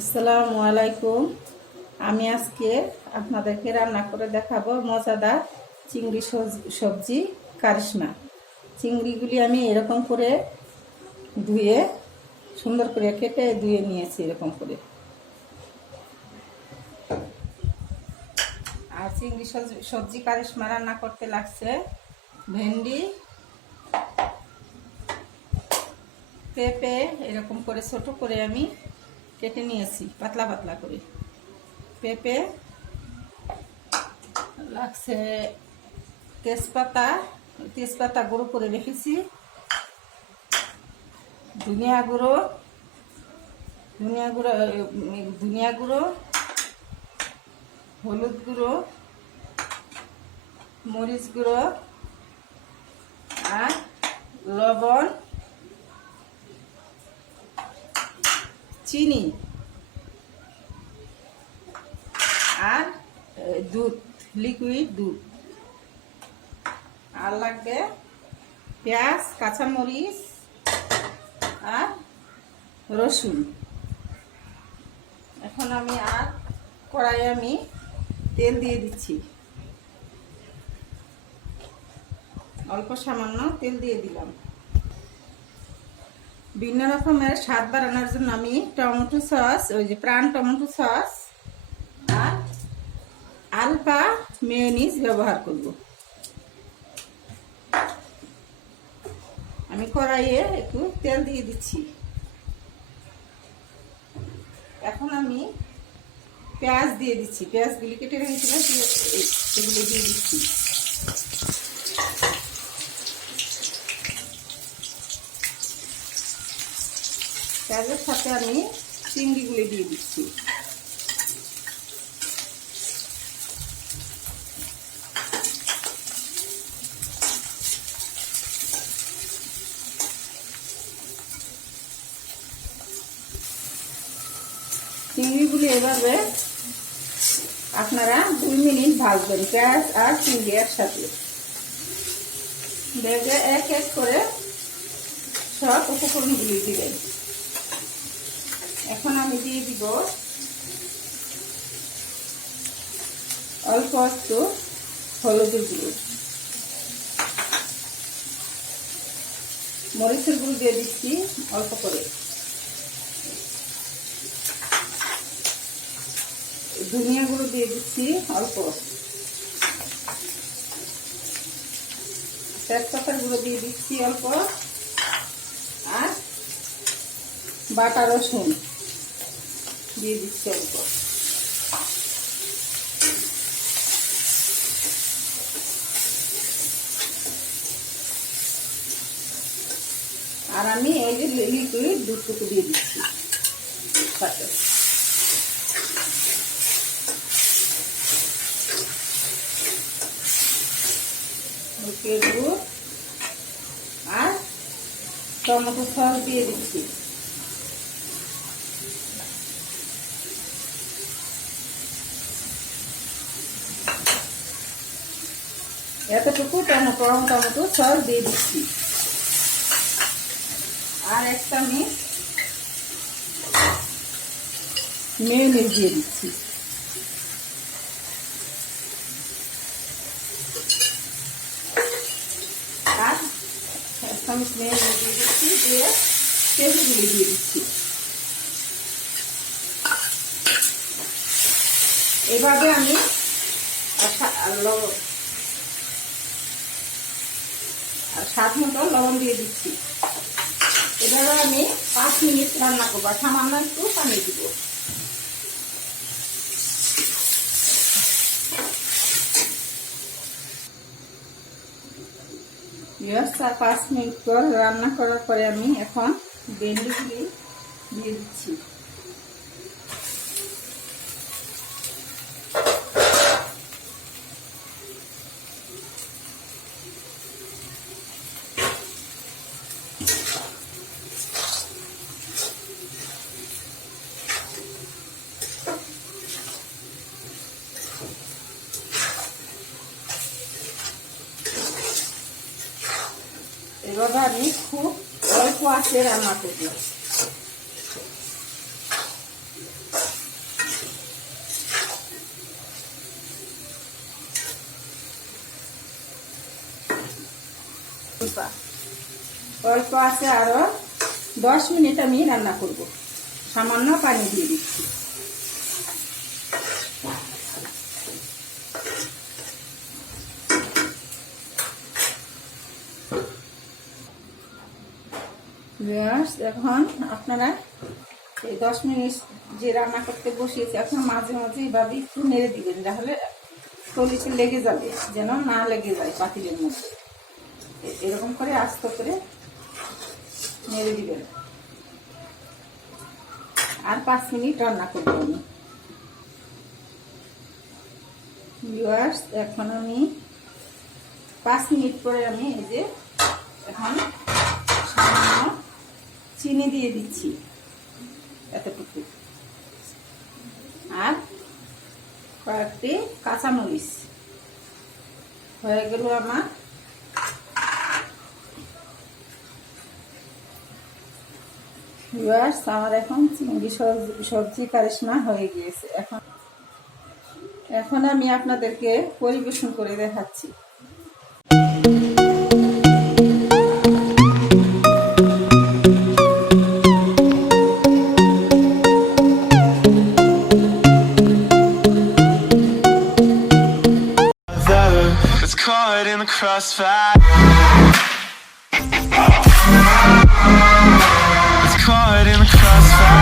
আসসালামু আলাইকুম। আমি আজকে আপনাদেরকে রান্না করে দেখাবো মজাদার চিংড়ি সবজি কারিশমা। চিংড়িগুলি আমি এরকম করে ধুয়ে সুন্দর করে কেটে ধুয়ে নিয়েছি এরকম করে। আর চিংড়ি সবজি কারিশমা রান্না করতে লাগছে ভেন্ডি, পেঁপে এরকম করে ছোট করে আমি কেটে নিয়েছি পাতলা পাতলা করে। পেঁপে লাগছে তেজপাতা গুঁড়ো করে রেখেছি, ধনিয়া গুঁড়ো, হলুদ গুঁড়ো, মরিচ গুঁড়ো আর লবণ, চিনি আর দুধ, লিকুইড দুধ। আর লাগবে পেঁয়াজ, কাঁচামরিচ আর রসুন। এখন আমি কড়াইয়ে আমি তেল দিয়ে দিচ্ছি, অল্প সামান্য তেল দিয়ে দিলাম। ভিন্ন রকমের স্বাদ বাড়ানোর জন্য আমি টমেটো সস, ওই যে প্রাণ টমেটো সস আর আলফা মেয়োনিজ ব্যবহার করব। আমি কড়াইয়ে একটু তেল দিয়ে দিচ্ছি। এখন আমি পেঁয়াজ দিয়ে দিচ্ছি, পেঁয়াজগুলি কেটে রেখেছিলাম এগুলো দিয়ে দিচ্ছি। পেঁয়াজের সাথে আমি চিংড়িগুলি দিয়ে দিচ্ছি। চিংড়িগুলি এভাবে আপনারা 2 মিনিট ভাজবেন, পেঁয়াজ আর চিংড়ি একসাথে। ভেজে এক এক করে সব উপকরণগুলি দিবেন। এখন আমি দিয়ে দিব অল্প একটু হলুদের গুঁড়ো, মরিচের গুঁড়ো দিয়ে দিচ্ছি অল্প করে, ধনিয়া গুঁড়ো দিয়ে দিচ্ছি অল্প, তেজপাতার গুঁড়ো দিয়ে দিচ্ছি অল্প, আর বাটা রসুন দিয়ে দিচ্ছি অল্প। আর আমি এই যে লিকুইড দুধটুকু দিয়ে দিচ্ছি সাথে। দুধ আর টমেটো সস দিয়ে দিচ্ছি। এতটুকু টমেটো সস দিয়ে দিচ্ছি। আর একটা আমি মেয়োনিজ দিয়ে দিচ্ছি। আর এক চামচ মেয়োনিজ দিয়ে দিচ্ছি, দিয়ে পেঁয়াজগুলি দিয়ে দিচ্ছি। এভাবে আমি স্বাদ মতো লবণ দিয়ে দিচ্ছি। এভাবে আমি 5 মিনিট রান্না করবো, সামান্য একটু পানি দিব। 5 মিনিট পর রান্না করার পরে আমি এখন ভেন্ডিগুলি দিয়ে দিচ্ছি। এভাবে আমি খুব অল্প আঁচে রান্না করব। অল্প আছে, আরো 10 মিনিট আমি রান্না করব। সামান্য পানি দিয়ে দিচ্ছি। এখন আপনারা এই 10 মিনিট যে রান্না করতে বসিয়েছি, এখন মাঝে মাঝে এইভাবে একটু নেড়ে দিবেন, তাহলে তলিতে লেগে যাবে, যেন না লেগে যায় পাতিলের মধ্যে। এরকম করে আস্ত করে নেড়ে দিবেন। আর 5 মিনিট রান্না করবো আমি। ভিউয়ার্স, এখন আমি 5 মিনিট পরে আমি এই যে এখন সামান্য চিনি দিয়ে দিচ্ছি, এতটুকু, আর কয়েকটি কাঁচামরিচ। হয়ে গেল আমার ভিউয়ার্স, আমার এখন চিংড়ি সবজি কারিশমা হয়ে গিয়েছে। এখন আমি আপনাদেরকে পরিবেশন করে দেখাচ্ছি। It's caught in the crossfire. It's caught in the crossfire.